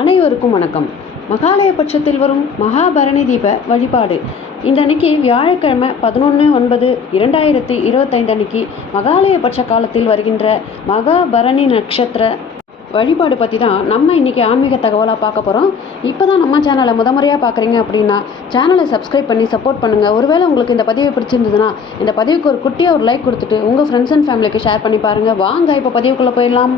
அனைவருக்கும் வணக்கம். மகாலய பட்சத்தில் வரும் மகாபரணி தீப வழிபாடு. இந்த வியாழக்கிழமை பதினொன்று ஒன்பது இரண்டாயிரத்தி இருபத்தைந்து அன்னைக்கு மகாலய பட்ச காலத்தில் வருகின்ற மகாபரணி நட்சத்திர வழிபாடு பற்றி தான் நம்ம இன்றைக்கி ஆன்மீக தகவலாக பார்க்க போகிறோம் இப்போ தான் நம்ம சேனலை முத முறையாக பார்க்குறீங்க அப்படின்னா சேனலை சப்ஸ்கிரைப் பண்ணி சப்போர்ட் பண்ணுங்கள் ஒருவேளை உங்களுக்கு இந்த பதிவு பிடிச்சிருந்ததுன்னா இந்த பதிவுக்கு ஒரு குட்டியாக ஒரு லைக் கொடுத்துட்டு உங்கள் ஃப்ரெண்ட்ஸ் அண்ட் ஃபேமிலிக்கு ஷேர் பண்ணி பாருங்கள் வாங்க இப்போ பதிவுக்குள்ளே போயிடலாம்.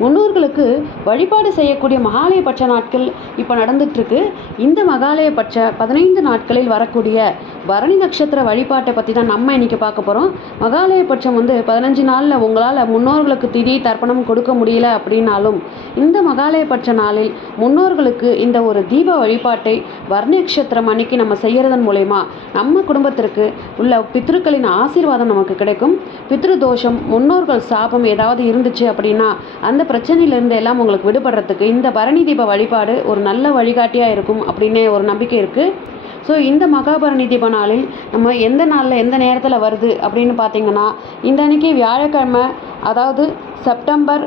முன்னோர்களுக்கு வழிபாடு செய்யக்கூடிய மகாலயபட்ச நாட்கள் இப்போ நடந்துட்டுருக்கு இந்த மகாலயபட்ச பதினைந்து நாட்களில் வரக்கூடிய பரணி நட்சத்திர வழிபாட்டை பற்றி தான் நம்ம இன்றைக்கி பார்க்க போகிறோம் மகாலயபட்சம் வந்து பதினஞ்சு நாளில் உங்களால் முன்னோர்களுக்கு திதி தர்ப்பணம் கொடுக்க முடியல அப்படின்னாலும் இந்த மகாலயபட்ச நாளில் முன்னோர்களுக்கு இந்த ஒரு தீப வழிபாட்டை வரணி நட்சத்திரம் அன்னைக்கு நம்ம செய்கிறதன் மூலயமா நம்ம குடும்பத்திற்கு உள்ள பித்ருக்களின் ஆசீர்வாதம் நமக்கு கிடைக்கும். பித்ரு தோஷம் முன்னோர்கள் சாபம் ஏதாவது இருந்துச்சு அப்படின்னா அந்த பிரச்சனையிலேருந்து எல்லாம் உங்களுக்கு விடுபடுறதுக்கு இந்த பரணி தீப வழிபாடு ஒரு நல்ல வழிகாட்டியாக இருக்கும் அப்படின்னே ஒரு நம்பிக்கை இருக்குது ஸோ இந்த மகாபரணி தீப நாளில் நம்ம எந்த நாளில் எந்த நேரத்தில் வருது அப்படின்னு பார்த்தீங்கன்னா இந்த அன்னைக்கு வியாழக்கிழமை அதாவது செப்டம்பர்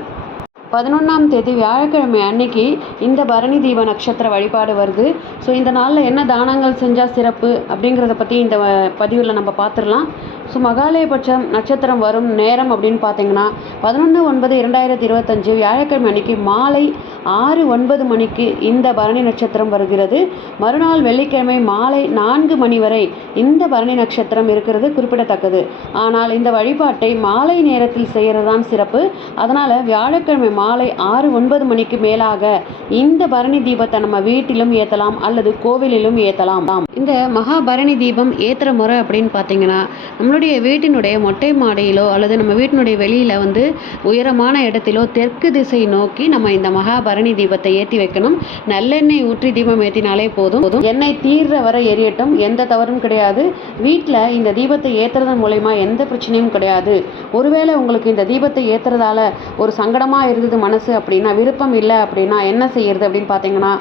பதினொன்றாம் தேதி வியாழக்கிழமை அன்னைக்கு இந்த பரணி தீப நட்சத்திர வழிபாடு வருது. ஸோ இந்த நாளில் என்ன தானங்கள் செஞ்சால் சிறப்பு அப்படிங்கிறத பற்றி இந்த பதிவில் நம்ம பார்த்துடலாம் ஸோ மகாலயபட்சம் நட்சத்திரம் வரும் நேரம் அப்படின்னு பார்த்தீங்கன்னா பதினொன்று ஒன்பது இரண்டாயிரத்தி இருபத்தஞ்சு வியாழக்கிழமை அன்னைக்கு மாலை ஆறு ஒன்பது மணிக்கு இந்த பரணி நட்சத்திரம் வருகிறது. மறுநாள் வெள்ளிக்கிழமை மாலை நான்கு மணி வரை இந்த பரணி நட்சத்திரம் இருக்கிறது குறிப்பிடத்தக்கது. ஆனால் இந்த வழிபாட்டை மாலை நேரத்தில் செய்கிறது தான் சிறப்பு. அதனால் வியாழக்கிழமை மாலை ஆறு ஒன்பது மணிக்கு மேலாக இந்த பரணி தீபத்தை நம்ம வீட்டிலும் ஏற்றலாம் அல்லது கோவிலிலும் ஏற்றலாம் இந்த மகாபரணி தீபம் ஏற்றுற முறை அப்படின்னு பார்த்தீங்கன்னா நம்மளுடைய வீட்டினுடைய மொட்டை மாடியிலோ அல்லது நம்ம வீட்டினுடைய வெளியில் வந்து உயரமான இடத்திலோ தெற்கு திசை நோக்கி நம்ம இந்த மகாபரணி தீபத்தை ஏற்றி வைக்கணும். நல்லெண்ணெய் ஊற்றி தீபம் ஏற்றினாலே போதும். போதும் எண்ணெய் தீர்ற வரை எரியட்டும். எந்த தவறும் கிடையாது. வீட்டில் இந்த தீபத்தை ஏற்றுறதன் மூலயமா எந்த பிரச்சனையும் கிடையாது. ஒருவேளை உங்களுக்கு இந்த தீபத்தை ஏற்றுறதால ஒரு சங்கடமாக இருந்தது மனசு அப்படின்னா விருப்பம் இல்லை அப்படின்னா என்ன செய்யறது அப்படின்னு பார்த்தீங்கன்னா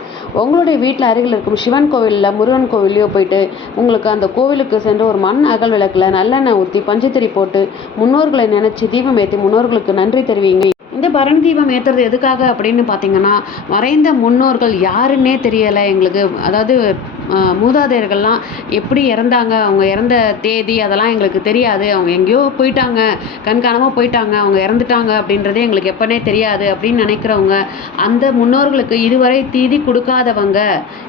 உங்களுடைய வீட்டில் அருகில் இருக்கும் சிவன் கோவிலில் முருகன் கோவிலையோ போயிட்டு உங்களுக்கு அந்த கோவிலுக்கு சென்று ஒரு மண் அகல் விளக்கில் நல்லெண்ணெய் ஊற்றி பஞ்சத்திரி போட்டு முன்னோர்களை நினச்சி தீபம் ஏற்றி முன்னோர்களுக்கு நன்றி தெரிவிங்க இந்த பரணி தீபம் ஏற்றுறது எதுக்காக அப்படின்னு பார்த்தீங்கன்னா மறைந்த முன்னோர்கள் யாருன்னே தெரியலை எங்களுக்கு. அதாவது மூதாதையர்கள்லாம் எப்படி இறந்தாங்க? அவங்க இறந்த தேதி அதெல்லாம் எங்களுக்கு தெரியாது. அவங்க எங்கேயோ போயிட்டாங்க. கண்காணாமல் போயிட்டாங்க. அவங்க இறந்துட்டாங்க அப்படின்றதே எங்களுக்கு எப்போனே தெரியாது அப்படின்னு நினைக்கிறவங்க அந்த முன்னோர்களுக்கு இதுவரை தீதி கொடுக்காதவங்க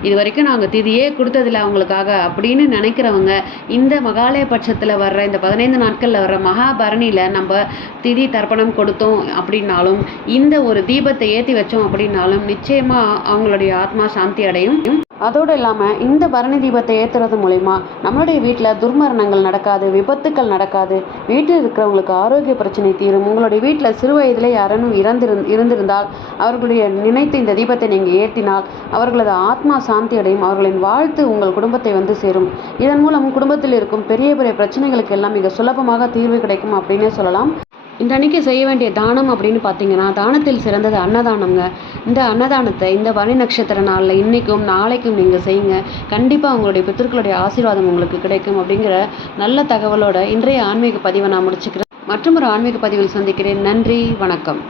இது வரைக்கும் நாங்கள் தீதியே கொடுத்ததில்ல அவங்களுக்காக அப்படின்னு நினைக்கிறவங்க இந்த மகாலய பட்சத்தில் வர்ற இந்த பதினைந்து நாட்களில் வர்ற மகாபரணியில் நம்ம திதி தர்ப்பணம் கொடுத்தோம் அப்படின்னாலும் இந்த ஒரு தீபத்தை ஏற்றி வச்சோம் அப்படின்னாலும் நிச்சயமாக அவங்களுடைய ஆத்மா சாந்தி அடையும். அதோடு இல்லாமல் இந்த பரணி தீபத்தை ஏற்றுறது மூலிமா நம்மளுடைய வீட்டில் துர்மரணங்கள் நடக்காது விபத்துக்கள் நடக்காது. வீட்டில் இருக்கிறவங்களுக்கு ஆரோக்கிய பிரச்சனை தீரும். உங்களுடைய வீட்டில் சிறு வயதிலே யாரேனும் இறந்திரு இருந்திருந்தால் அவர்களுடைய நினைத்து இந்த தீபத்தை நீங்கள் ஏற்றினால் அவர்களது ஆத்மா சாந்தி அடையும் அவர்களின் வாழ்த்து உங்கள் குடும்பத்தை வந்து சேரும். இதன் மூலம் குடும்பத்தில் இருக்கும் பெரிய பெரிய பிரச்சனைகளுக்கு எல்லாம் மிக சுலபமாக தீர்வு கிடைக்கும் அப்படின்னே சொல்லலாம். இந்த அன்னைக்கு செய்ய வேண்டிய தானம் அப்படின்னு பார்த்தீங்கன்னா தானத்தில் சிறந்தது அன்னதானம்ங்க. இந்த அன்னதானத்தை இந்த வரி நட்சத்திர நாளில் இன்றைக்கும் நாளைக்கும் நீங்கள் செய்யுங்க. கண்டிப்பாக உங்களுடைய பித்தர்களுடைய ஆசீர்வாதம் உங்களுக்கு கிடைக்கும் அப்படிங்கிற நல்ல தகவலோட இன்றைய ஆன்மீக பதிவை நான் முடிச்சுக்கிறேன். மற்றும் ஒரு ஆன்மீக பதிவில் சந்திக்கிறேன். நன்றி வணக்கம்.